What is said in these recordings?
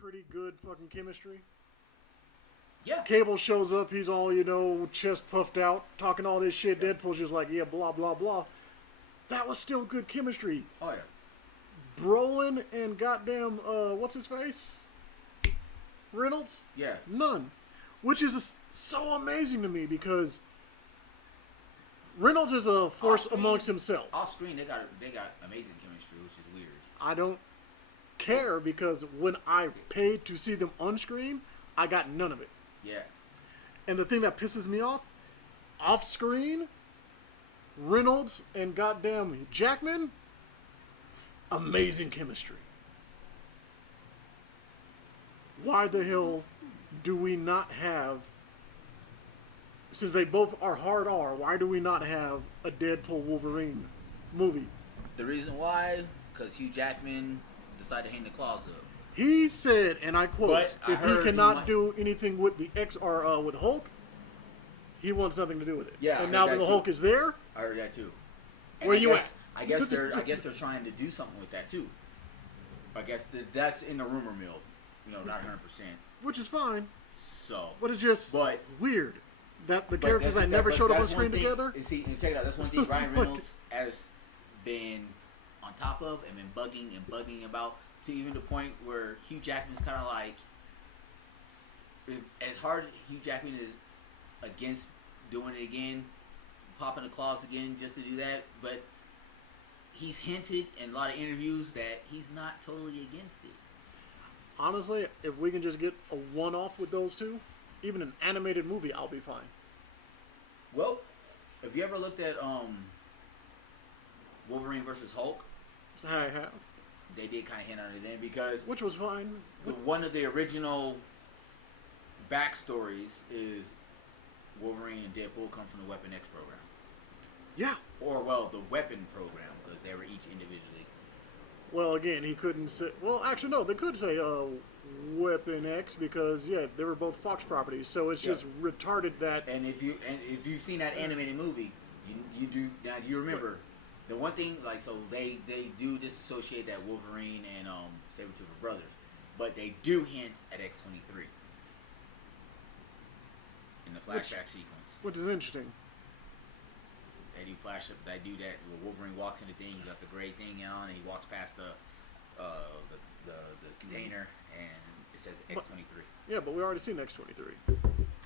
pretty good fucking chemistry. Yeah. Cable shows up, he's all, chest puffed out, talking all this shit. Yeah. Deadpool's just like, yeah, blah, blah, blah. That was still good chemistry. Oh, yeah. Brolin and goddamn, what's his face? Reynolds? Yeah. None. Which is so amazing to me because Reynolds is a force amongst himself. Off screen, they got amazing chemistry, which is weird. I don't care because when I paid to see them on screen, I got none of it. Yeah. And the thing that pisses me off screen, Reynolds and goddamn Jackman, amazing chemistry. Why the hell do we not have, since they both are hard R, why do we not have a Deadpool Wolverine movie? The reason why, because Hugh Jackman decided to hang the claws up. He said, and I quote, if he cannot do anything with the X or with Hulk, he wants nothing to do with it. Yeah, and now that the Hulk is there, I heard that too. And where you at? I guess they're trying to do something with that too. I guess that's in the rumor mill. Not 100%. Which is fine. So, but it's just weird that the characters that never showed up on screen together. See, check it out. That's one thing Ryan Reynolds has been on top of and been bugging about, to even the point where Hugh Jackman's kind of like, as hard as Hugh Jackman is against doing it again, popping the claws again just to do that, but he's hinted in a lot of interviews that he's not totally against it. Honestly, if we can just get a one-off with those two, even an animated movie, I'll be fine. Well, have you ever looked at Wolverine versus Hulk? I have. They did kind of hint on it then because... Which was fine. One of the original backstories is Wolverine and Deadpool come from the Weapon X program. Yeah. Or, the Weapon program, because they were each individually. Well, again, he couldn't say... Well, actually, no, they could say Weapon X because, they were both Fox properties, so it's just retarded that... And if you've seen that animated movie, you do... Now, you remember... The one thing, so they do disassociate that Wolverine and Sabretooth are brothers. But they do hint at X-23 in the flashback sequence. Which is interesting. They do they do that where Wolverine walks in the thing, he's got the gray thing on, and he walks past the container, and it says X-23. Yeah, but we already seen X-23.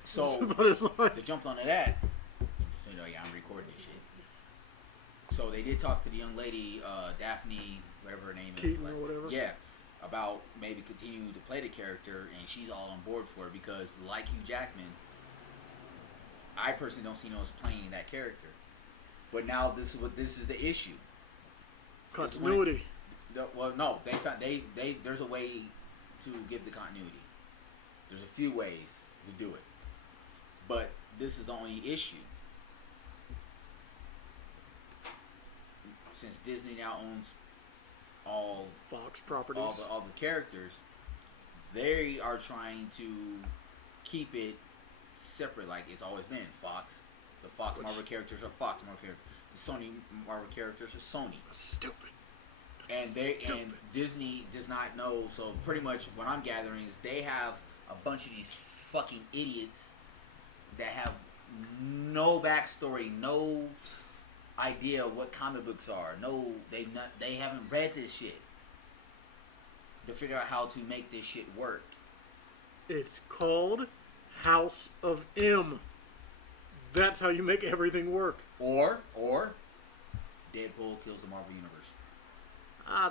So, but it's like... to jump onto that, just so you know, I'm recording this shit. So they did talk to the young lady, Daphne, whatever her name is. Keaton or whatever. Yeah, about maybe continuing to play the character, and she's all on board for it because, like Hugh Jackman, I personally don't see no one playing that character. But now this is the issue. Continuity. No, there's a way to give the continuity. There's a few ways to do it, but this is the only issue. Since Disney now owns all Fox properties, all the characters, they are trying to keep it separate, like it's always been. Fox, the Fox Marvel characters are Fox Marvel characters. The Sony Marvel characters are Sony. That's stupid. And Disney does not know. So pretty much what I'm gathering is they have a bunch of these fucking idiots that have no backstory, no idea what comic books are. No, they haven't read this shit to figure out how to make this shit work. It's called House of M. That's how you make everything work. Or Deadpool kills the Marvel Universe.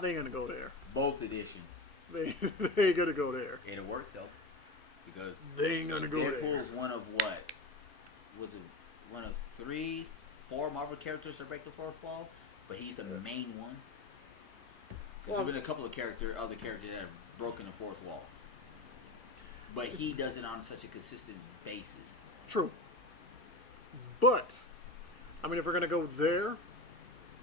They ain't gonna go there. Both editions. They ain't gonna go there. It'll work though, because they ain't gonna go there. Deadpool's one of what? Was it one of 4 Marvel characters to break the fourth wall? But he's the main one. Because there's been a couple of other characters that have broken the fourth wall. But he does it on such a consistent basis. True. But, I mean, if we're going to go there,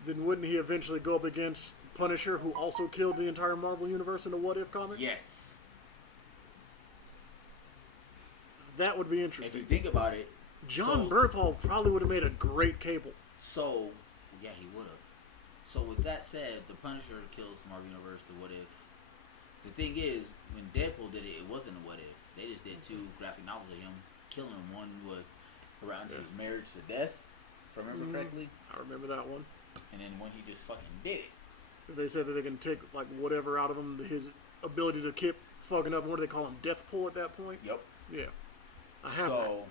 then wouldn't he eventually go up against Punisher, who also killed the entire Marvel Universe in the What If comic? Yes. That would be interesting. If you think about it, John Berthol probably would have made a great Cable. So, yeah, he would have. So with that said, the Punisher kills the Marvel Universe, the What If the thing is, when Deadpool did it, it wasn't a what if. They just did 2 graphic novels of him killing him. One was around his marriage to death, if I remember correctly. I remember that one. And then when he just fucking did it. They said that they can take like whatever out of him, his ability to keep fucking up. What do they call him? Death pull at that point. Yep. Yeah. I have. So.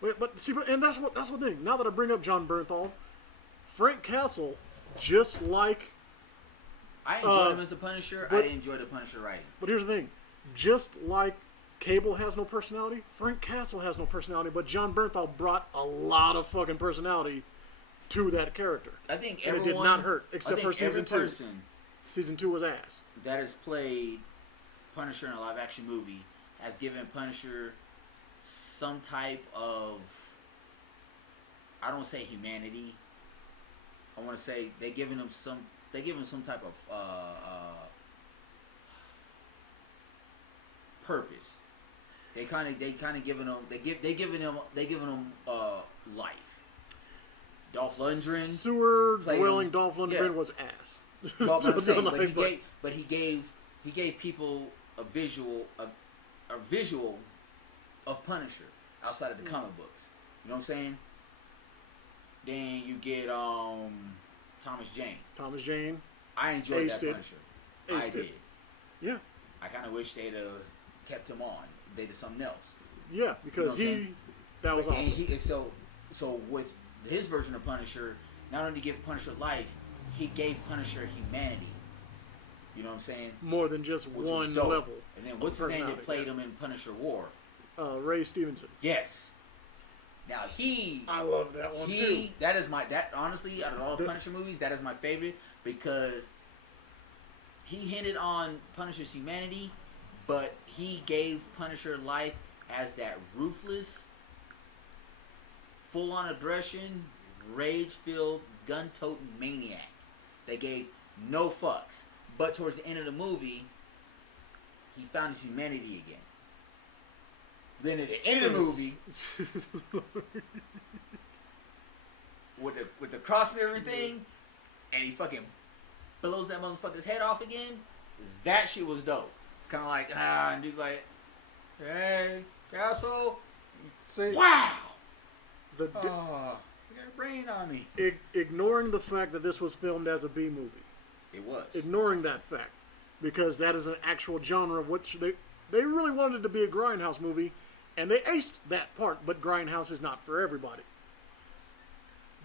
But see, and that's the thing. Now that I bring up John Bernthal, Frank Castle, just like. I enjoyed him as the Punisher. I didn't enjoy the Punisher writing. But here's the thing. Just like Cable has no personality, Frank Castle has no personality, but John Bernthal brought a lot of fucking personality to that character. I think and everyone... it did not hurt, except for season 2. Season 2 was ass. That has played Punisher in a live-action movie has given Punisher some type of... I don't want to say humanity. I want to say they're giving him some type of purpose. They kind of giving him life. Dolph Lundgren, sewer dwelling Dolph Lundgren was ass. But I'm saying, but he gave people a visual of Punisher outside of the comic books. You know what I'm saying? Then you get Thomas Jane. Thomas Jane. I enjoyed that Punisher. I did. Yeah. I kind of wish they'd have kept him on. They did something else. Yeah, because that was awesome. So with his version of Punisher, not only give Punisher life, he gave Punisher humanity. You know what I'm saying? More than just one level. And then what's his name that played him in Punisher War? Ray Stevenson. Yes. Now I love that one too. That honestly, out of all the Punisher movies, that is my favorite because he hinted on Punisher's humanity, but he gave Punisher life as that ruthless, full-on aggression, rage-filled, gun-toting maniac. They gave no fucks. But towards the end of the movie, he found his humanity again. Then at the end of the movie, with the cross and everything, and he fucking blows that motherfucker's head off again, that shit was dope. It's kind of like, and he's like, hey, Castle, wow! You got rain on me. Ignoring the fact that this was filmed as a B movie. It was. Ignoring that fact. Because that is an actual genre of which they really wanted it to be a Grindhouse movie, and they aced that part, but Grindhouse is not for everybody.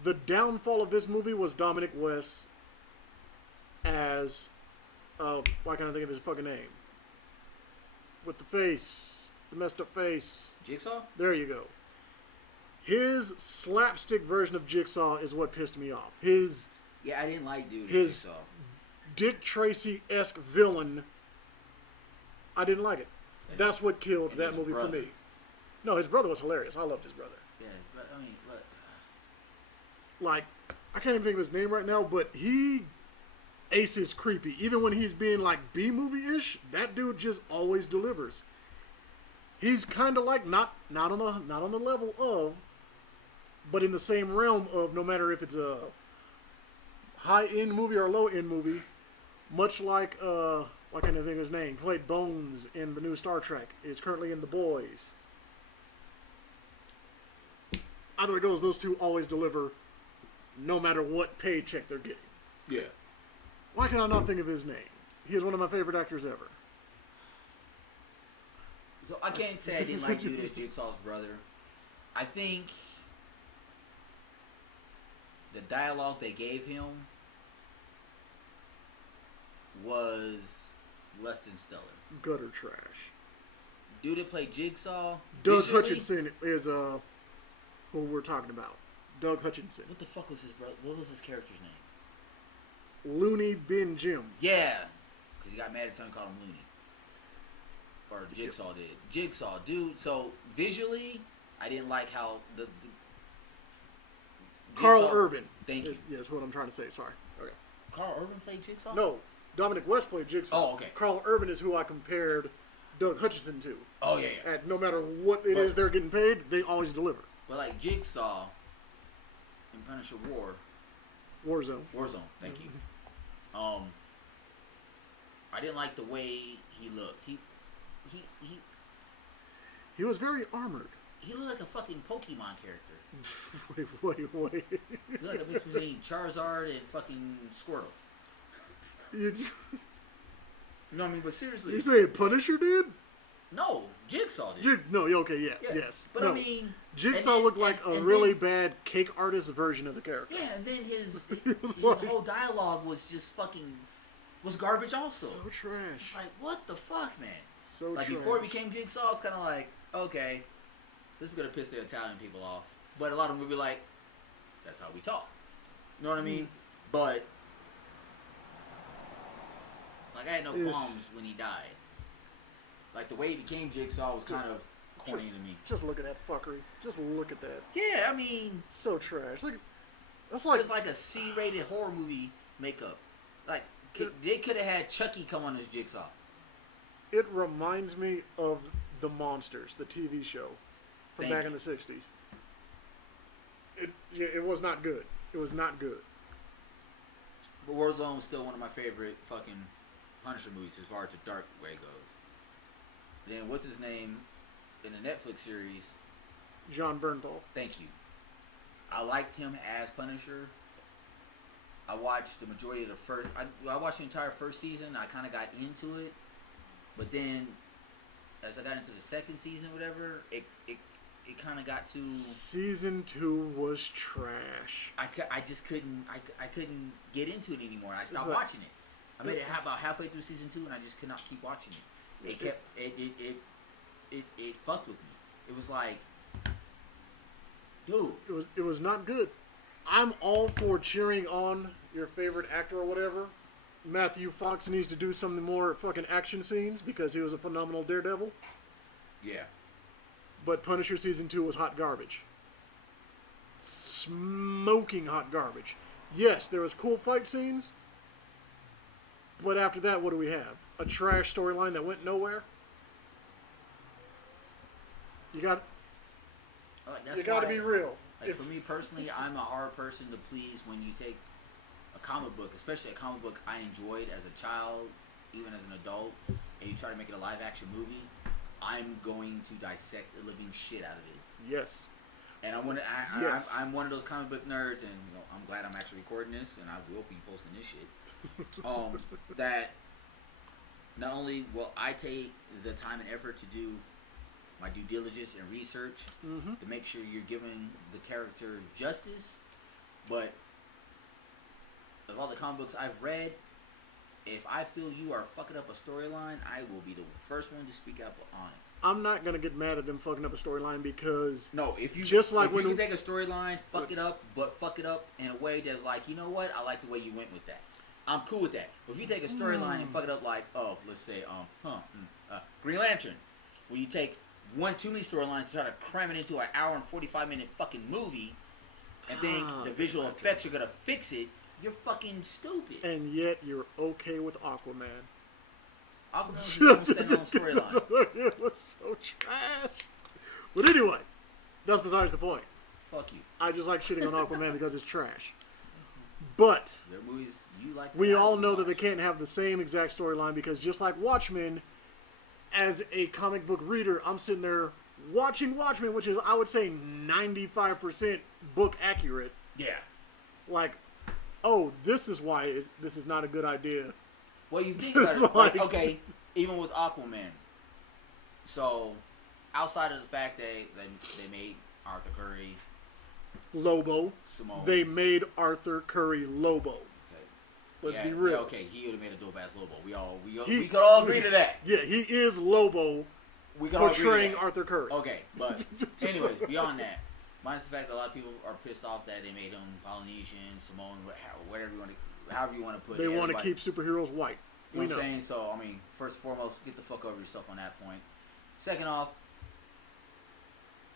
The downfall of this movie was Dominic West as, why can't I think of his fucking name? With the face, the messed up face. Jigsaw? There you go. His slapstick version of Jigsaw is what pissed me off. I didn't like Jigsaw. Dick Tracy-esque villain, I didn't like it. That's what killed that movie for me. No, his brother was hilarious. I loved his brother. Yeah, but I mean, look. Like, I can't even think of his name right now, but he aces creepy. Even when he's being like B-movie-ish, that dude just always delivers. He's kind of like not on the level of, but in the same realm of, no matter if it's a high-end movie or a low-end movie, much like, why can't I think of his name? Played Bones in the new Star Trek. Is currently in The Boys. Either way it goes, those two always deliver no matter what paycheck they're getting. Yeah. Why can I not think of his name? He is one of my favorite actors ever. So I can't say I didn't like dude as Jigsaw's brother. I think the dialogue they gave him was less than stellar. Gutter trash. Dude that played Jigsaw. Doug Hutchinson is who we're talking about. Doug Hutchinson. What the fuck was his brother? What was his character's name? Looney Bin Jim. Yeah, because he got mad at time called him Looney. Or Jigsaw did. Jigsaw, dude. So visually, I didn't like how the Carl Urban. Thank you. Yes, what I'm trying to say. Sorry. Okay. Carl Urban played Jigsaw? No, Dominic West played Jigsaw. Oh, okay. Carl Urban is who I compared Doug Hutchinson to. Oh, yeah. And no matter what it is they're getting paid, they always deliver. But like Jigsaw in Punisher Warzone. Thank you. I didn't like the way he looked. He He was very armored. he looked like a fucking Pokemon character. Wait. He looked like a mix between Charizard and fucking Squirtle. You know what I mean? But seriously, you saying Punisher did? no, Jigsaw did. No, okay, yes. But no. I mean, Jigsaw looked like a really bad cake artist version of the character. Yeah, and then his like, whole dialogue was just fucking was garbage. Also, so trash. Like, what the fuck, man? So like trash. before it became Jigsaw, it's kind of like, okay, this is gonna piss the Italian people off. But a lot of them would be like, that's how we talk. You know what I mean? But like, I had no qualms when he died. Like, the way he became Jigsaw was kind of corny to me. Just look at that fuckery. Just look at that. Yeah, I mean, so trash. Look, that's it's like a C-rated horror movie makeup. Like, they could have had Chucky come on as Jigsaw. It reminds me of The Monsters, the TV show from back in the 60s. It was not good. It was not good. But Warzone is still one of my favorite fucking Punisher movies as far as the dark way goes. Then what's his name in the Netflix series? John Bernthal. Thank you. I liked him as Punisher. I watched the majority of the first. I watched the entire first season. I kind of got into it, but then as I got into the second season, whatever, it kind of got to. Season 2 was trash. I just couldn't. I couldn't get into it anymore. I stopped watching it. I made it about halfway through season 2, and I just could not keep watching it. It fucked with me. It was like, dude. It was not good. I'm all for cheering on your favorite actor or whatever. Matthew Fox needs to do some more fucking action scenes because he was a phenomenal Daredevil. Yeah. But Punisher season 2 was hot garbage. Smoking hot garbage. Yes, there was cool fight scenes. But after that, what do we have? A trash storyline that went nowhere? You got to be real. Like, for me personally, I'm a hard person to please when you take a comic book, especially a comic book I enjoyed as a child, even as an adult, and you try to make it a live action movie. I'm going to dissect the living shit out of it. Yes. And I'm one of those comic book nerds, and I'm glad I'm actually recording this, and I will be posting this shit. That not only will I take the time and effort to do my due diligence and research to make sure you're giving the character justice, but of all the comic books I've read, if I feel you are fucking up a storyline, I will be the first one to speak up on it. I'm not gonna get mad at them fucking up a storyline because if you can take a storyline, fuck it up in a way that's like, you know what, I like the way you went with that. I'm cool with that. But if you take a storyline and fuck it up like, let's say, Green Lantern, where you take one too many storylines to try to cram it into an hour and 45-minute fucking movie, and think the visual effects are gonna fix it, you're fucking stupid. And yet you're okay with Aquaman. Aquaman was a standalone storyline. It was so trash. But anyway, that's besides the point. Fuck you. I just like shitting on Aquaman because it's trash. But there are movies you like. We all know that they can't have the same exact storyline because just like Watchmen, as a comic book reader, I'm sitting there watching Watchmen, which is, I would say, 95% book accurate. Yeah. Like, this is why this is not a good idea. Well, you think about it, like, okay, even with Aquaman. So, outside of the fact that they made Arthur Curry Lobo. Simone. They made Arthur Curry Lobo. Okay. Let's be real. Yeah, okay, he would have made a dope ass Lobo. We could all agree to that. Yeah, he is Lobo. We could portraying Arthur Curry. Okay, but anyways, beyond that, minus the fact that a lot of people are pissed off that they made him Polynesian, Samoan, however you want to put it. They want to keep superheroes white. You know what I'm saying? So, I mean, first and foremost, get the fuck over yourself on that point. Second off,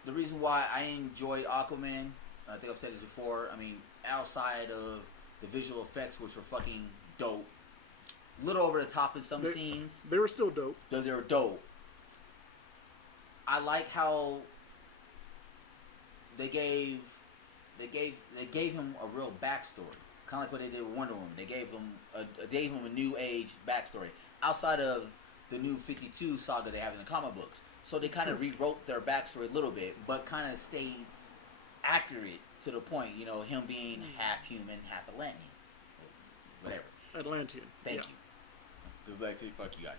the reason why I enjoyed Aquaman, I think I've said this before, I mean, outside of the visual effects, which were fucking dope, little over the top in some scenes. They were still dope. They were dope. I like how they gave him a real backstory. Kind of like what they did with Wonder Woman. They gave him a new age backstory. Outside of the new 52 saga they have in the comic books. So they kind of rewrote their backstory a little bit, but kind of stayed accurate to the point. You know, him being half human, half Atlantean. Whatever. Atlantean. Thank you. Dyslexic, fuck you guys.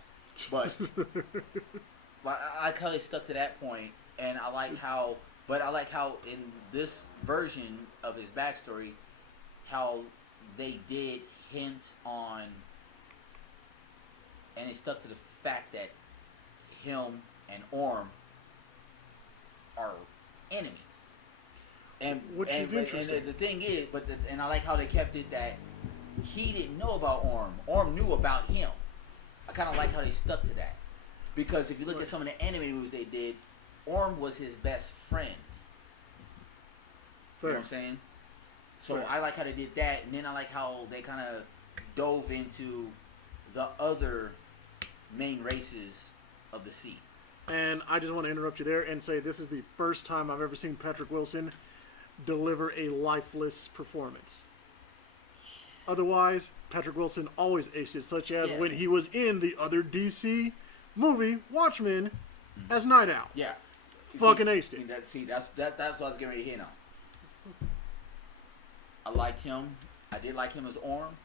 But I kind of stuck to that point, and I like how in this version of his backstory, how they did hint on, and it stuck to the fact that him and Orm are enemies. Which is interesting. And the thing is, and I like how they kept it that he didn't know about Orm. Orm knew about him. I kind of like how they stuck to that. Because if you look at some of the anime movies they did, Orm was his best friend. Fair. You know what I'm saying? So Fair. I like how they did that, and then I like how they kind of dove into the other main races of the sea. And I just want to interrupt you there and say this is the first time I've ever seen Patrick Wilson deliver a lifeless performance. Otherwise, Patrick Wilson always aced it, such as when he was in the other DC movie, Watchmen, as Night Owl. Yeah. Fucking aced it. That's what I was getting ready to hit on. I liked him. I did like him as Orm.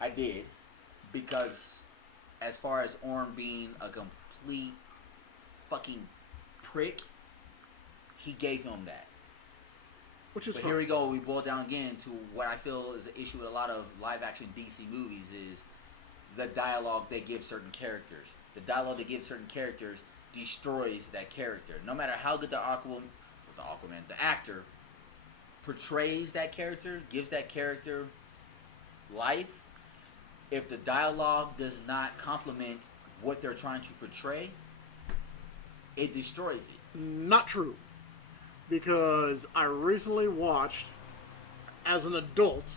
I did. Because as far as Orm being a complete fucking prick, he gave him that. Which is But fine. here we go. We boil down again to what I feel is an issue with a lot of live-action DC movies is the dialogue they give certain characters. The dialogue they give certain characters destroys that character. No matter how good the actor portrays that character, gives that character life, if the dialogue does not complement what they're trying to portray, it destroys it. Not true. Because I recently watched, as an adult,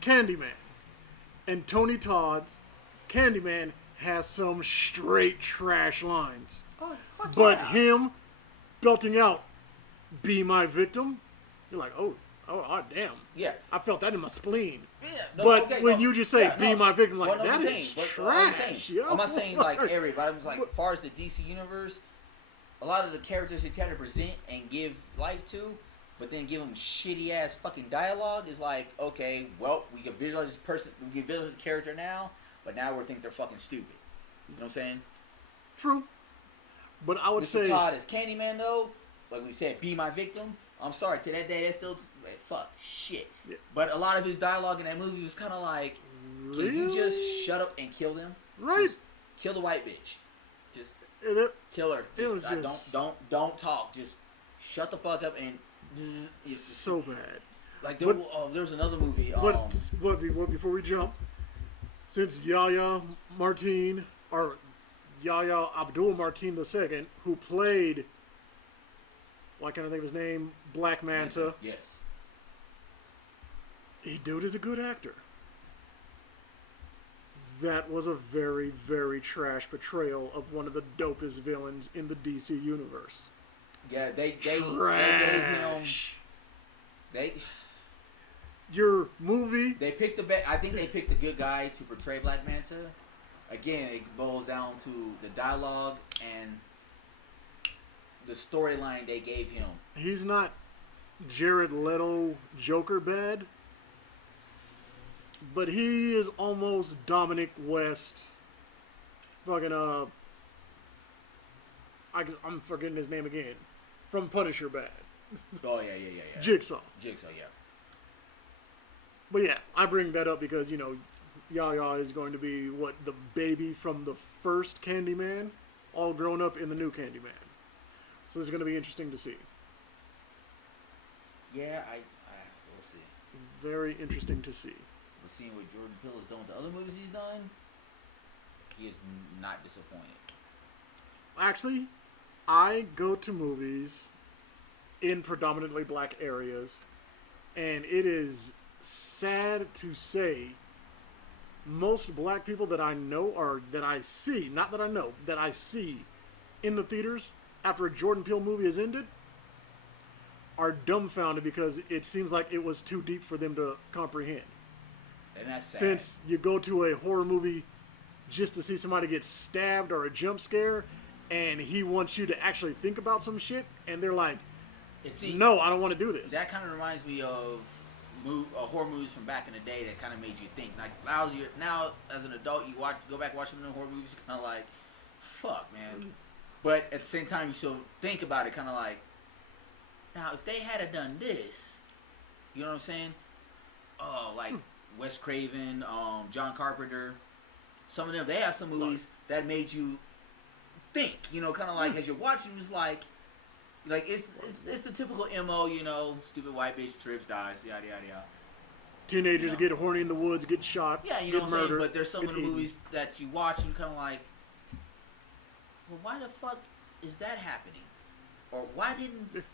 Candyman. And Tony Todd's Candyman has some straight trash lines. Oh, fuck But yeah. him belting out, "Be my victim," you're like, oh, damn. Yeah. I felt that in my spleen. Yeah, But when you just say, "Be my victim," like, that is trash. I'm not saying like everybody. I'm like, as far as the DC universe, a lot of the characters they try to present and give life to, but then give them shitty ass fucking dialogue is like, okay, well, we can visualize this person, we can visualize the character now, but now we think they're fucking stupid. You know what I'm saying? True. But I would Mr. say, Todd as Candyman though, like we said, "Be my victim." I'm sorry, to that day, that's still like, fuck shit. Yeah. But a lot of his dialogue in that movie was kind of like, can you just shut up and kill them? Right. Just kill the white bitch. Just kill her. It was Don't talk. Just shut the fuck up and. so bad. Like there was another movie. But before we jump, since Yahya Martin or Yahya Abdul Martin II, who played, why can't I think of his name, Black Manta? Yes. He dude is a good actor. That was a very, very trash portrayal of one of the dopest villains in the DC universe. Yeah, they gave him. Your movie. They picked I think they picked a good guy to portray Black Manta. Again, it boils down to the dialogue and the storyline they gave him. He's not Jared Leto Joker bad, but he is almost Dominic West. Fucking I'm forgetting his name again. From Punisher bad. Oh yeah. Jigsaw, yeah. But yeah, I bring that up because, Yahya is going to be, the baby from the first Candyman, all grown up in the new Candyman. So this is going to be interesting to see. Yeah, we'll see. Very interesting to see. We're seeing what Jordan Peele has done with the other movies he's done. He is not disappointed. Actually, I go to movies in predominantly black areas, and it is sad to say most black people that I know or that I see, not that I know, that I see in the theaters after a Jordan Peele movie has ended are dumbfounded because it seems like it was too deep for them to comprehend. And that's sad. Since you go to a horror movie just to see somebody get stabbed or a jump scare, and he wants you to actually think about some shit, and they're like, no, I don't want to do this. That kind of reminds me of horror movies from back in the day that kind of made you think. Like now as an adult, you go back watching the horror movies, you're kind of like, fuck, man. But at the same time, you still think about it, kind of like, now if they had done this, you know what I'm saying? Oh, like Wes Craven, John Carpenter, some of them, they have some movies that made you think, you know, kind of like as you're watching, it's like it's the typical MO, you know, stupid white bitch trips, dies, yada yada yada. Teenagers get horny in the woods, get shot, yeah, you get know what I'm saying. murdered, But there's some of the movies that you watch and you kind of like, well, why the fuck is that happening? Or why didn't?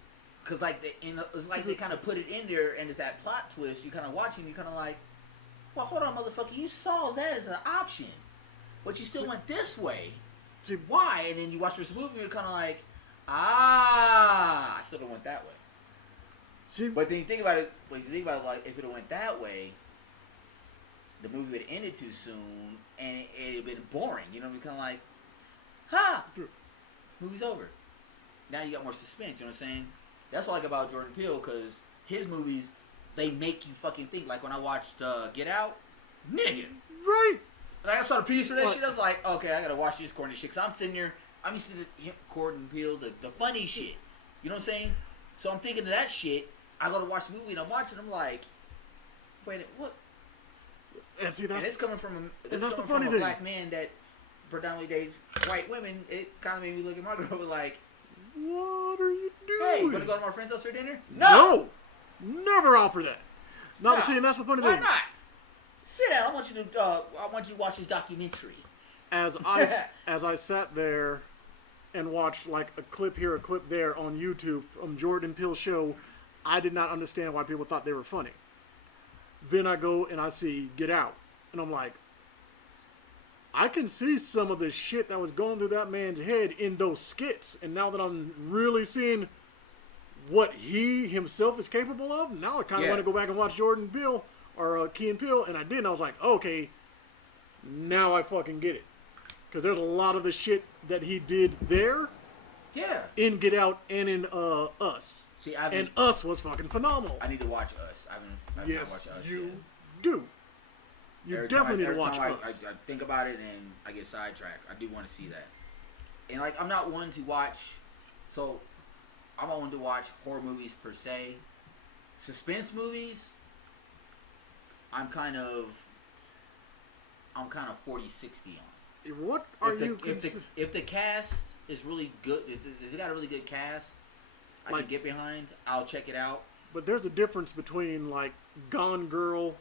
Because like it's like they kind of put it in there, and it's that plot twist. You kind of watching, you kind of like, well, hold on, motherfucker, you saw that as an option, but you still went this way. Why? And then you watch this movie, and you're kind of like, I still don't went that way. See, but then you think about it. Like if it went that way, the movie would have ended too soon, and it'd have been boring. You know, kind of like, movie's over. Now you got more suspense. You know what I'm saying? That's what I like about Jordan Peele, because his movies, they make you fucking think. Like when I watched Get Out, nigga, right? Like I saw the previews for that shit. I was like, okay, I gotta watch this corny shit. Cause I'm sitting there, I'm used to Jordan Peele, the funny shit. You know what I'm saying? So I'm thinking of that shit. I go to watch the movie and I'm watching. I'm like, wait, what? And see, that's it's coming from a thing. Black man that predominantly dates white women. It kind of made me look at my girl like, what are you doing? Hey, you wanna go to my friend's house for dinner? No, never offer that. No, but see, and that's the funny thing. Why not? Sit down. I want you to watch this documentary. As I sat there and watched like a clip here, a clip there on YouTube from Jordan Peele show, I did not understand why people thought they were funny. Then I go and I see Get Out, and I'm like, I can see some of the shit that was going through that man's head in those skits, and now that I'm really seeing what he himself is capable of, now I kind of want to go back and watch Jordan Peele or Key and Peele, and I did, and I was like, okay, now I fucking get it. Because there's a lot of the shit that he did there in Get Out and in Us. See, and Us was fucking phenomenal. I need to watch Us. I haven't watched Us you yet. do. You definitely need to watch Us. I think about it and I get sidetracked. I do want to see that. And like, I'm not one to watch, so I'm not one to watch horror movies per se. Suspense movies, I'm kind of 40-60 on. What are you? If the cast is really good, if they got a really good cast, I can get behind. I'll check it out. But there's a difference between like Gone Girl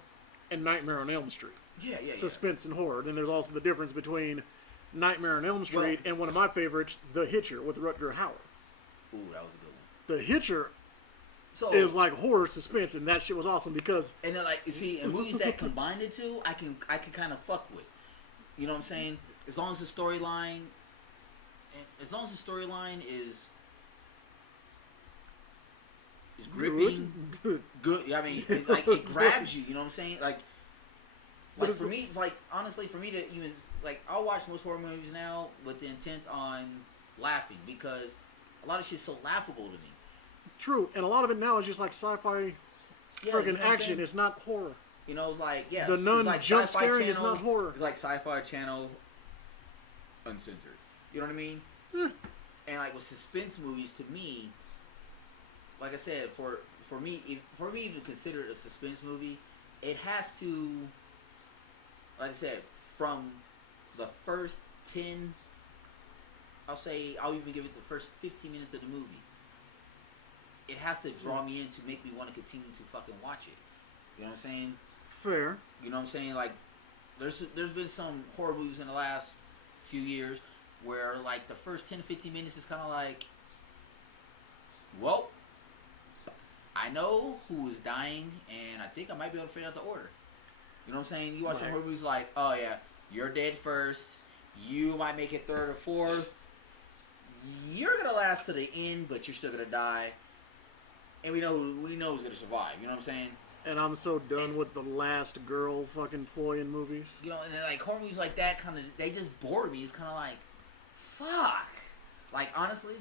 and Nightmare on Elm Street. Yeah. Suspense and horror. Then there's also the difference between Nightmare on Elm Street and one of my favorites, The Hitcher with Rutger Hauer. Ooh, that was a good one. The Hitcher is like horror suspense, and that shit was awesome because. And then, like, see, in movies that combine the two, I can kind of fuck with. You know what I'm saying? As long as the storyline is gripping, good. I mean, it grabs you. You know what I'm saying? Like for me, like honestly, for me to even like, I'll watch most horror movies now with the intent on laughing because a lot of shit's so laughable to me. True, and a lot of it now is just like sci-fi, freaking action. It's not horror. You know, it's like the nun like jump scaring is not horror. It's like Sci-Fi Channel, uncensored. You know what I mean? And like with suspense movies, to me, like I said, for me to consider it a suspense movie, it has to, like I said, from the first 10, I'll even give it the first 15 minutes of the movie. It has to draw me in to make me want to continue to fucking watch it. You know what I'm saying? Fair. You know what I'm saying? Like, there's been some horror movies in the last few years where, like, the first 10 to 15 minutes is kind of like, well, I know who is dying, and I think I might be able to figure out the order. You know what I'm saying? You watch some horror movies like, oh, yeah, you're dead first. You might make it third or fourth. You're going to last to the end, but you're still going to die. And we know who's going to survive. You know what I'm saying? And I'm so done with the last girl fucking ploy in movies. You know, and then, like, horror movies like that kind of, they just bore me. It's kind of like, fuck. Like, honestly,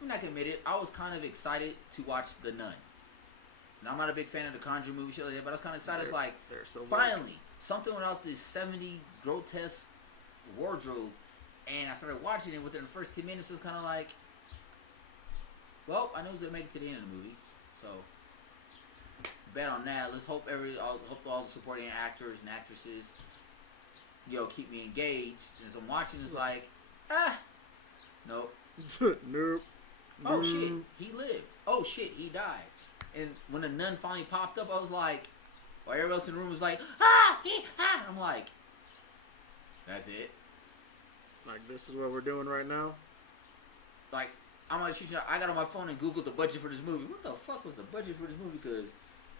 I'm not gonna admit it, I was kind of excited to watch The Nun. And I'm not a big fan of the Conjuring movie shit like that, but I was kind of excited. It's like, so finally, something without this 70 grotesque wardrobe. And I started watching it within the first 10 minutes. It's kind of like, well, I know it's gonna make it to the end of the movie, so bet on that. Let's hope all the supporting actors and actresses, keep me engaged. And as I'm watching, it's like, nope. Nope. Oh shit, he lived. Oh shit, he died. And when the nun finally popped up, I was like, while everybody else in the room was like, I'm like, that's it. Like, this is what we're doing right now? Like, I'm gonna shoot you. I got on my phone and Googled the budget for this movie. What the fuck was the budget for this movie? Because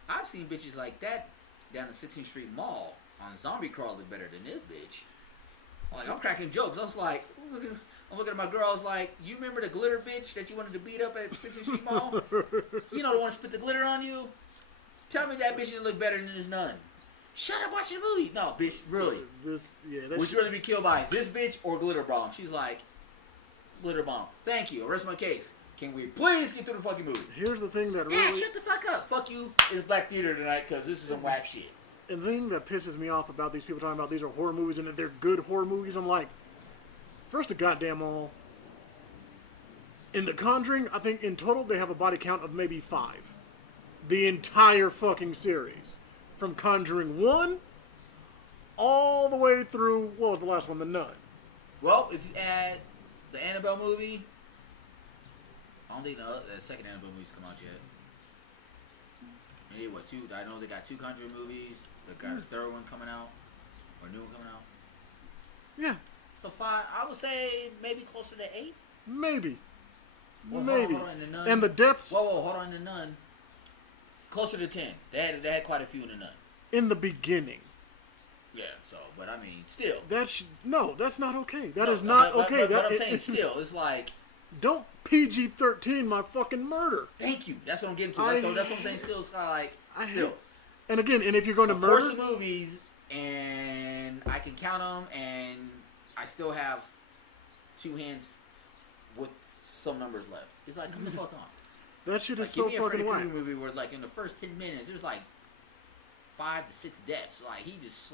I've seen bitches like that down the 16th Street Mall on Zombie Crawler better than this bitch. Like, I'm cracking jokes. I was like, I'm looking at my girl. I was like, you remember the glitter bitch that you wanted to beat up at 16th Street Mall? You know the one that spit the glitter on you? Tell me that bitch didn't look better than this nun. Shut up, watch the movie. No, bitch, really. Would you rather be killed by this bitch or glitter bomb? She's like, glitter bomb. Thank you. Arrest my case. Can we please get through the fucking movie? Here's the thing that really... Yeah, shut the fuck up. Fuck you. It's Black Theater tonight because this is some whack shit. And the thing that pisses me off about these people talking about these are horror movies and that they're good horror movies, I'm like, first of goddamn all, in The Conjuring, I think in total they have a body count of maybe 5. The entire fucking series. From Conjuring 1 all the way through, what was the last one? The Nun. Well, if you add the Annabelle movie, I don't think the second Annabelle movie's come out yet. Maybe what, 2? I know they got 2 Conjuring movies. They got a third one coming out, or a new one coming out. Yeah. So 5. I would say maybe closer to 8. Maybe. Well, maybe. Hold on, the Nun. And the deaths. Whoa, hold on, the Nun. Closer to 10. They had quite a few in the Nun. In the beginning. Yeah. So, but I mean, still. No, that's not okay. That is not okay. But I'm saying, still, it's like. Don't PG-13 my fucking murder. Thank you. That's what I'm getting to. That's what I'm saying. Still, it's kind of like still. And again, and if you're going to murder, course of movies, and I can count them, and I still have 2 hands with some numbers left. It's like, come the fuck on. That shit is like, so give me fucking a whack. movie where, like, in the first 10 minutes, there's like 5 to 6 deaths. Like, he just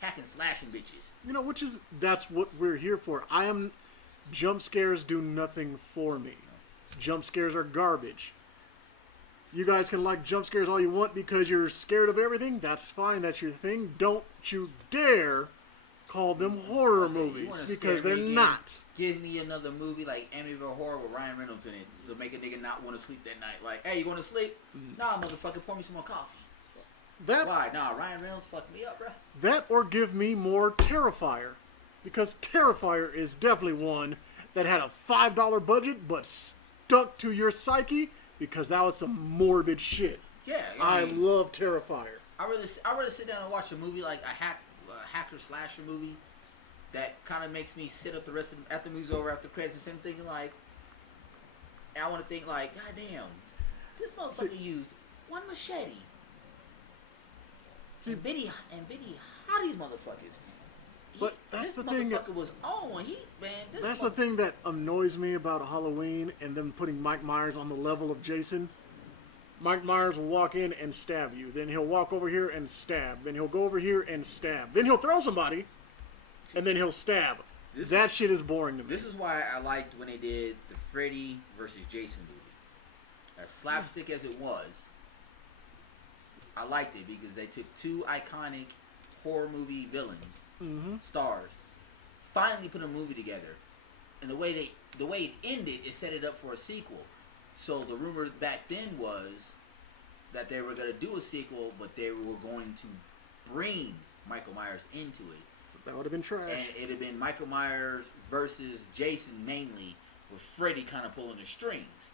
hacking, slashing bitches. You know, that's what we're here for. Jump scares do nothing for me. Jump scares are garbage. You guys can like jump scares all you want because you're scared of everything. That's fine. That's your thing. Don't you dare call them horror movies because they're not. Give me another movie like Amityville Horror with Ryan Reynolds in it to make a nigga not want to sleep that night. Like, hey, you going to sleep? Nah, motherfucker, pour me some more coffee. Why? Nah, Ryan Reynolds fucked me up, bro. That or give me more Terrifier. Because Terrifier is definitely one that had a $5 budget but stuck to your psyche because that was some morbid shit. Yeah. I love Terrifier. I'd rather sit down and watch a movie like a hacker slasher movie that kind of makes me sit up the rest of after the movie's over, after the credits, and I'm thinking like, and I want to think like, God damn, this motherfucker used one machete. And Biddy how these motherfuckers. But that's the thing. Was on. That's the thing that annoys me about Halloween and them putting Mike Myers on the level of Jason. Mike Myers will walk in and stab you. Then he'll walk over here and stab. Then he'll go over here and stab. Then he'll throw somebody, and then he'll stab. That shit is boring to me. This is why I liked when they did the Freddy versus Jason movie. As slapstick as it was, I liked it because they took 2 iconic horror movie villains, stars, finally put a movie together, and the way it ended, it set it up for a sequel. So the rumor back then was that they were going to do a sequel, but they were going to bring Michael Myers into it. That would have been trash. And it would have been Michael Myers versus Jason mainly, with Freddy kind of pulling the strings,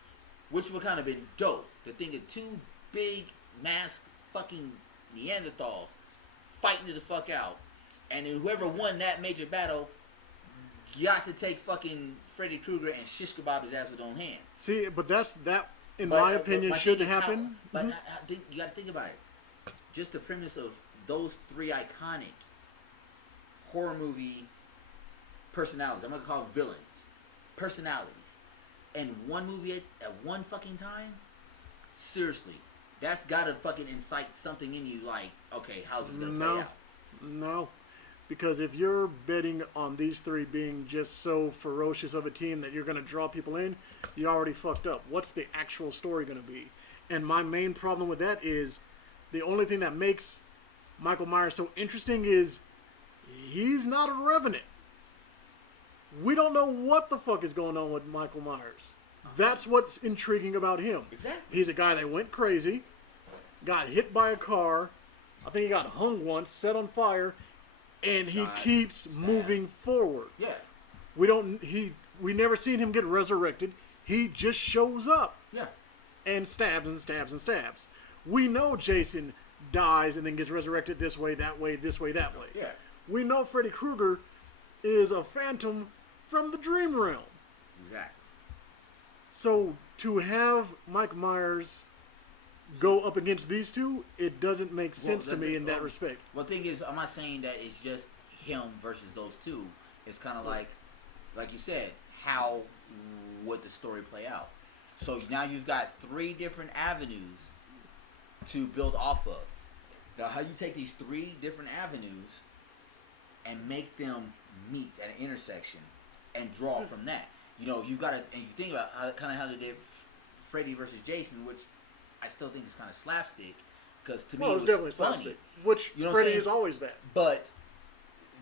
which would kind of been dope. To think of 2 big masked fucking Neanderthals fighting to the fuck out, and then whoever won that major battle got to take fucking Freddy Krueger and shish kebab his ass with his own hand. See, but that in my opinion should happen. But you got to think about it. just the premise of those three iconic horror movie personalities. I'm gonna call them villains. Personalities. And one movie at one fucking time? Seriously. That's gotta fucking incite something in you like, okay, how's this gonna play out? No. Because if you're betting on these three being just so ferocious of a team that you're gonna draw people in, you already fucked up. What's the actual story gonna be? And my main problem with that is the only thing that makes Michael Myers so interesting is he's not a revenant. We don't know what the fuck is going on with Michael Myers. That's what's intriguing about him. Exactly. He's a guy that went crazy, got hit by a car, I think he got hung once, set on fire, and he keeps moving forward. Yeah. We never seen him get resurrected. He just shows up. Yeah. And stabs and stabs and stabs. We know Jason dies and then gets resurrected this way, that way, this way, that way. Yeah. We know Freddy Krueger is a phantom from the dream realm. Exactly. So to have Mike Myers go up against these two, it doesn't make sense to me in that respect. Well, the thing is, I'm not saying that it's just him versus those two. It's kind of like you said, how would the story play out? So now you've got three different avenues to build off of. Now, how you take these three different avenues and make them meet at an intersection and draw from that. You know, you've got to, and you think about how they did Freddy versus Jason, which I still think is kind of slapstick, because to me it was definitely funny. slapstick, which you know Freddy is always that. But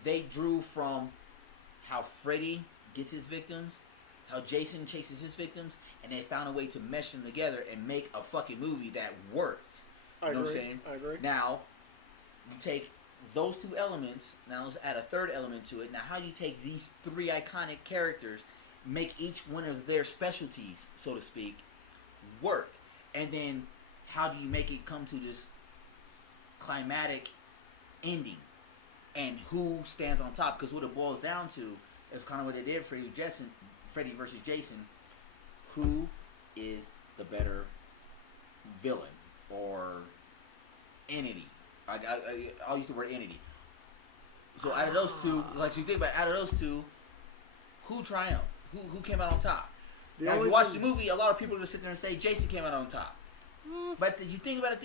they drew from how Freddy gets his victims, how Jason chases his victims, and they found a way to mesh them together and make a fucking movie that worked. You know what I'm saying? I agree. Now, you take those two elements, now let's add a third element to it. Now, how do you take these three iconic characters, make each one of their specialties, so to speak, work? And then, how do you make it come to this climatic ending? And who stands on top? Because what it boils down to is kind of what they did for Freddy versus Jason. Who is the better villain or entity? I'll use the word entity. So out of those two, like you think about it, out of those two, who triumphed? Who came out on top? Now, if you watch the movie, a lot of people are going to sit there and say Jason came out on top. But you think about it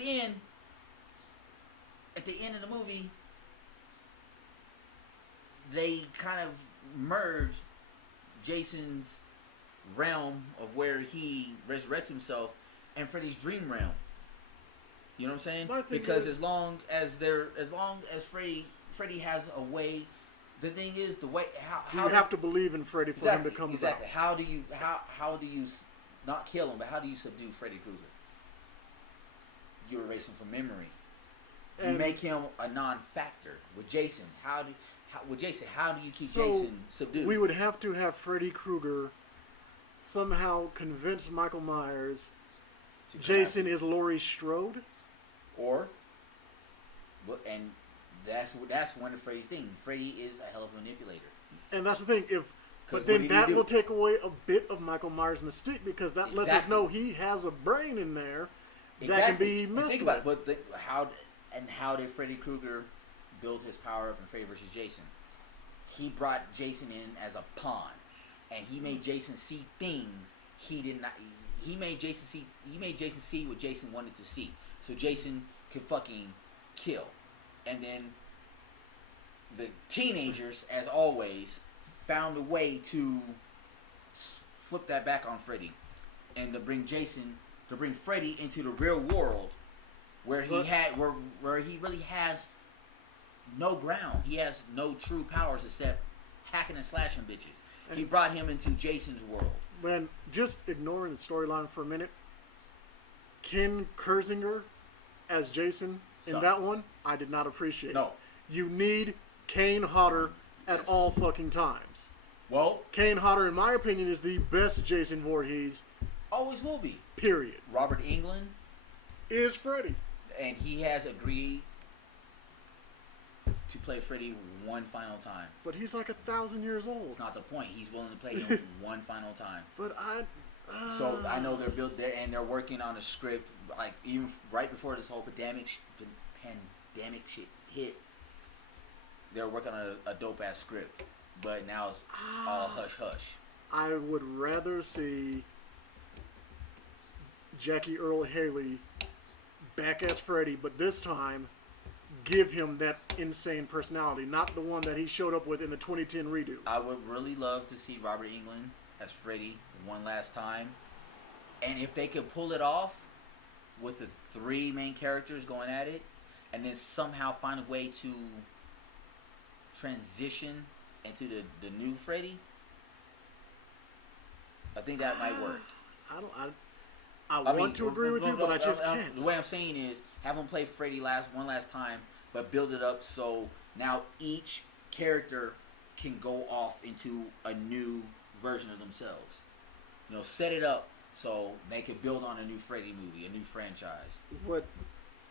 at the end of the movie, they kind of merge Jason's realm of where he resurrects himself and Freddy's dream realm. You know what I'm saying? Because as long as Freddy has a way, the thing is the way how you have to believe in Freddy for him to come about. Exactly. How do you not kill him, but how do you subdue Freddy Krueger? You erase him from memory. You make him a non-factor. With Jason, how do you keep Jason subdued? We would have to have Freddy Krueger somehow convince Michael Myers Jason is Laurie Strode, and that's one of Freddy's things. Freddy is a hell of a manipulator. And that's the thing. But then that will take away a bit of Michael Myers' mystique, because that lets us know he has a brain in there that can be messed with. Think about it. But how did Freddy Krueger build his power up in Freddy versus Jason? He brought Jason in as a pawn, and he made Jason see things he did not. He made Jason see what Jason wanted to see, so Jason could fucking kill. And then the teenagers, as always, found a way to flip that back on Freddy, and to bring Freddy into the real world, where he really has no ground. He has no true powers except hacking and slashing bitches. And he brought him into Jason's world. Man, just ignoring the storyline for a minute, Ken Kersinger as Jason in that one, I did not appreciate. No. You need Kane Hodder at all fucking times. Well, Kane Hodder, in my opinion, is the best Jason Voorhees. Always will be. Period. Robert Englund is Freddy. And he has agreed to play Freddy one final time. But he's like 1,000 years old. It's not the point. He's willing to play him one final time. But So I know they're working on a script, like even right before this whole pandemic shit hit, they were working on a dope ass script, but now it's all hush hush. I would rather see Jackie Earle Haley back as Freddy, but this time give him that insane personality, not the one that he showed up with in the 2010 redo. I would really love to see Robert Englund as Freddy one last time, and if they could pull it off with the 3 main characters going at it, and then somehow find a way to transition into the new Freddy, I think that might work. I want to agree with you, but I just can't. The way I'm saying is, have them play Freddy one last time, but build it up so now each character can go off into a new version of themselves. You know, set it up so they can build on a new Freddy movie, a new franchise. But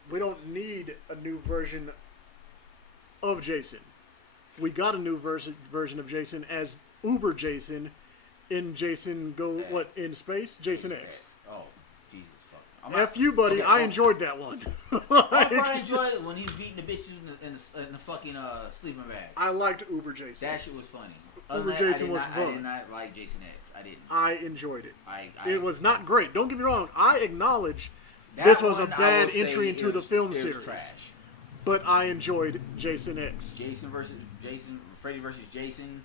we don't need a new version of Jason. We got a new version of Jason as Uber Jason in Jason in space? Jason X. Oh, Jesus fuck. F you, buddy. Okay, I enjoyed that one. I probably enjoyed it when he's beating the bitches in the fucking sleeping bag. I liked Uber Jason. That shit was funny. Uber Jason was fun. I did not like Jason X. I didn't. I enjoyed it. It was not great. Don't get me wrong. I acknowledge this was a bad entry into the film series. Trash. But I enjoyed Jason X. Freddy versus Jason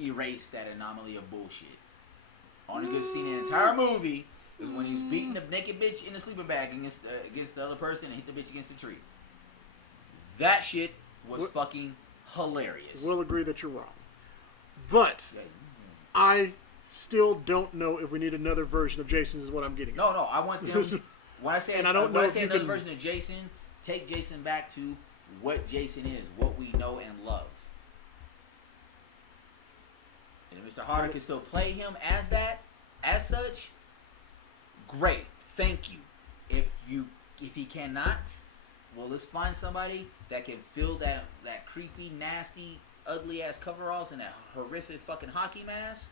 erased that anomaly of bullshit. Only good scene in the entire movie is when he's beating the naked bitch in the sleeping bag against the other person and hit the bitch against the tree. That shit was fucking hilarious. We'll agree that you're wrong. But I still don't know if we need another version of Jason is what I'm getting. No, I want them. When I say another version of Jason, take Jason back to what Jason is, what we know and love. And if Mr. Harder can still play him as such, great. Thank you. If he cannot, well, let's find somebody that can fill that creepy, nasty, ugly ass coveralls and that horrific fucking hockey mask,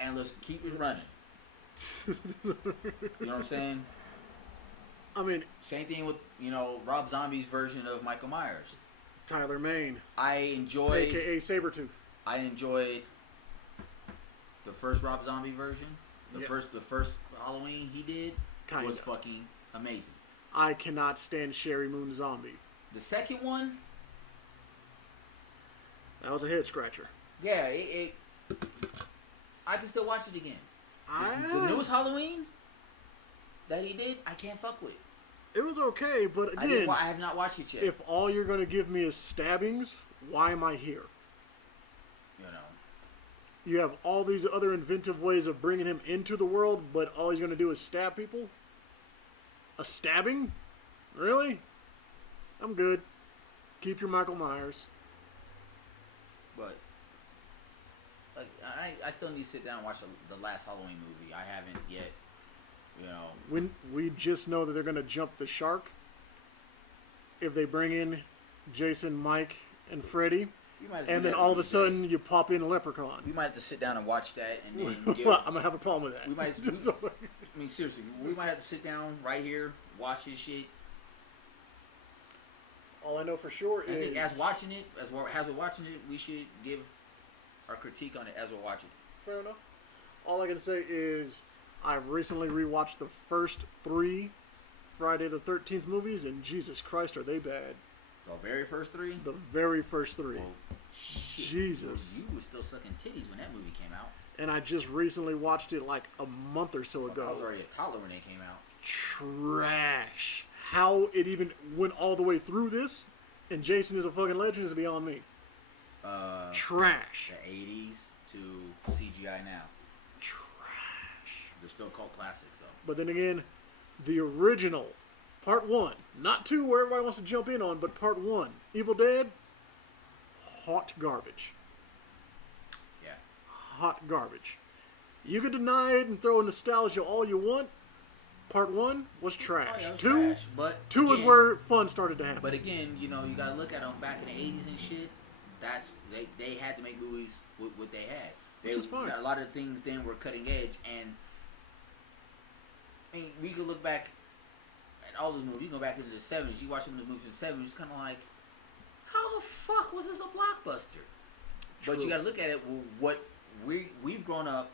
and let's keep it running. You know what I'm saying? I mean, same thing with Rob Zombie's version of Michael Myers. Tyler Mane. AKA Sabretooth. I enjoyed the first Rob Zombie version. The first Halloween he did was fucking amazing. I cannot stand Sherry Moon Zombie. The second one, that was a head scratcher. Yeah, I can still watch it again. The newest Halloween that he did, I can't fuck with. It was okay, but again, I have not watched it yet. If all you're going to give me is stabbings, why am I here? You have all these other inventive ways of bringing him into the world, but all he's going to do is stab people? A stabbing? Really? I'm good. Keep your Michael Myers. But I still need to sit down and watch the last Halloween movie. I haven't yet. When we just know that they're going to jump the shark if they bring in Jason, Mike, and Freddy. And then all of a sudden you pop in a leprechaun. We might have to sit down and watch that, and then well, I'm gonna have a problem with that. I mean, seriously, we might have to sit down right here, watch this shit. All I know for sure is, I think as we're watching it, we should give our critique on it as we're watching it. Fair enough. All I can say is I've recently rewatched the first 3 Friday the 13th movies, and Jesus Christ, are they bad. The very first 3? The very first 3. Oh, shit. Jesus. You were still sucking titties when that movie came out. And I just recently watched it like a month or so ago. I was already a toddler when they came out. Trash. How it even went all the way through this, and Jason is a fucking legend, is beyond me. Trash. The 80s to CGI now. Trash. They're still cult classics, though. But then again, the original... Part 1. Not 2 where everybody wants to jump in on, but Part 1. Evil Dead. Hot garbage. Yeah. Hot garbage. You can deny it and throw nostalgia all you want. Part 1 was trash. Oh, yeah, it was 2, trash. But 2 is where fun started to happen. But again, you gotta look at them back in the 80s and shit. That's they had to make movies with what they had. Which is fine. A lot of things then were cutting edge, and I mean, we could look back all those movies. You go back into the 70s. You watch some of those movies in the 70s. It's kind of like, how the fuck was this a blockbuster? True. But you got to look at it. What we've grown up.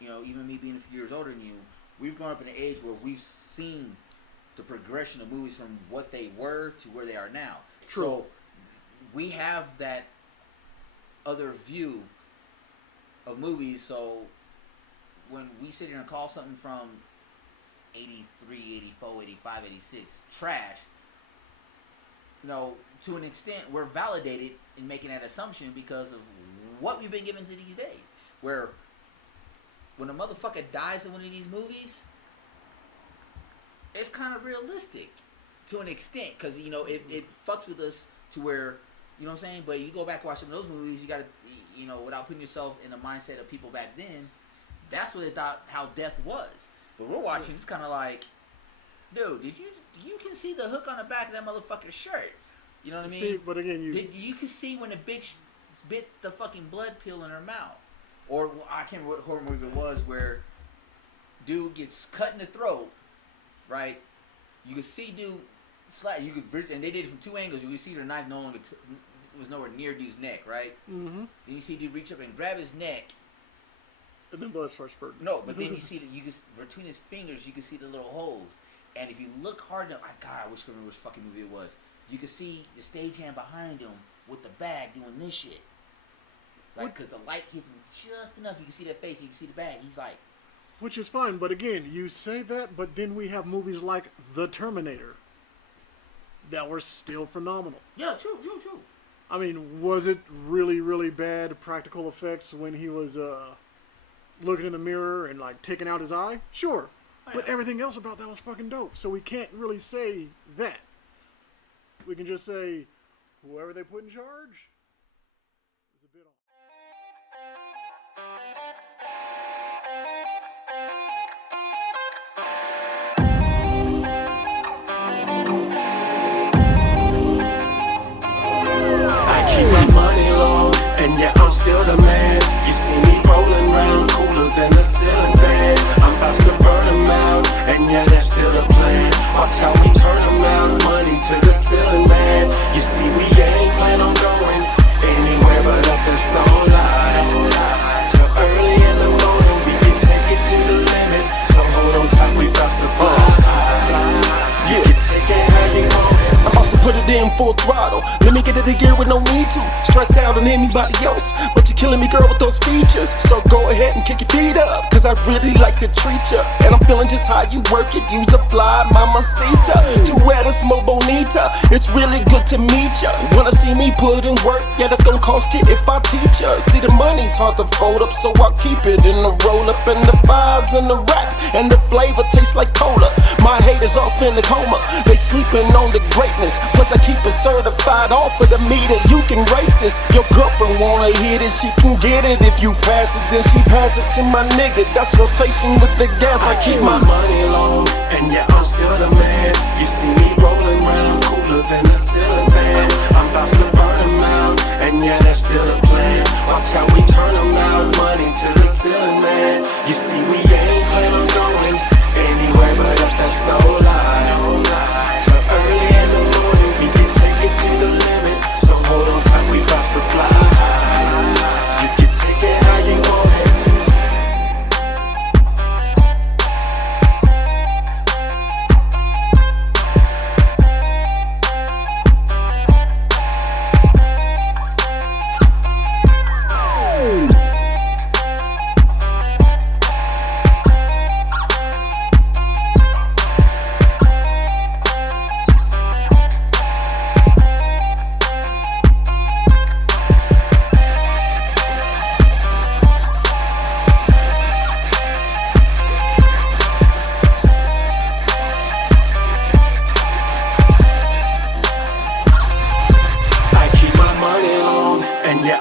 You know, even me being a few years older than you, we've grown up in an age where we've seen the progression of movies from what they were to where they are now. True. So we have that other view of movies. So when we sit here and call something from 83, 84, 85, 86 trash, you know, to an extent, we're validated in making that assumption because of what we've been given to these days. Where when a motherfucker dies in one of these movies, it's kind of realistic to an extent, because you know it fucks with us to where, you know what I'm saying. But you go back and watch some of those movies, you gotta, you know, without putting yourself in the mindset of people back then, that's what they thought how death was. But we're watching, it's kind of like, dude, you can see the hook on the back of that motherfucker's shirt. You know what I mean? See, but again, you can see when the bitch bit the fucking blood pill in her mouth. Or I can't remember what horror movie it was where dude gets cut in the throat, right? You could see dude slap. You could, and they did it from two angles. You could see the knife no longer was nowhere near dude's neck, right? Mm-hmm. Then you see dude reach up and grab his neck, and then blood starts spurting. No, but then you see that you can, between his fingers, you can see the little holes. And if you look hard enough, God, I wish I could remember which fucking movie it was. You can see the stagehand behind him with the bag doing this shit. Like, because the light hits him just enough. You can see that face, you can see the bag. He's like... Which is fine, but again, you say that, but then we have movies like The Terminator that were still phenomenal. Yeah, true. I mean, was it really, really bad practical effects when he was looking in the mirror and, like, taking out his eye? Sure. Oh, yeah. But everything else about that was fucking dope. So we can't really say that. We can just say, whoever they put in charge... And yeah, I'm still the man. You see me rolling round, cooler than a ceiling fan. I'm about to burn them out, and yeah, that's still the plan. Watch how we turn them out, money to the ceiling, man. You see, we ain't plan on going anywhere but up the snow line. So early in the morning, we can take it to the limit. So hold on tight, we about to fly. Yeah, you take it how you want it. I'm about to put it in full throttle. Let me get it in gear with no need to stress out on anybody else. But you're killing me, girl, with those features. So go ahead and kick your feet up, cause I really like to treat ya. And I'm feeling just how you work it. Use a fly, mamacita. Tu eres mo bonita. It's really good to meet ya. Wanna see me put in work? Yeah, that's gonna cost you if I teach ya. See, the money's hard to fold up, so I'll keep it in the roll up. And the fires in the rack, and the flavor tastes like cola. My haters off in the coma, they sleeping on the greatness. Plus I keep it certified off of the meter. You can rate this. Your girlfriend wanna hit it, she can get it. If you pass it, then she pass it to my nigga. That's rotation with the gas. I keep my money low, and yeah, I'm still the man. You see me rolling round, cooler than a ceiling fan. I'm about to burn them out, and yeah, that's still the plan. Watch how we turn them out, money to the ceiling, man. You see, we ain't plan on going anywhere but up that snow line. So early in the morning, we can take it to the limit. So hold on tight, we about to fly. You can take it how you want it.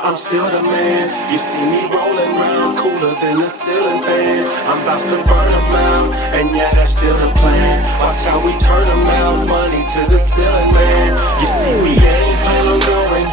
I'm still the man. You see me rolling round, cooler than a ceiling fan. I'm about to burn them out, and yeah, that's still the plan. Watch how we turn them out, money to the ceiling, man. You see, we ain't plan on going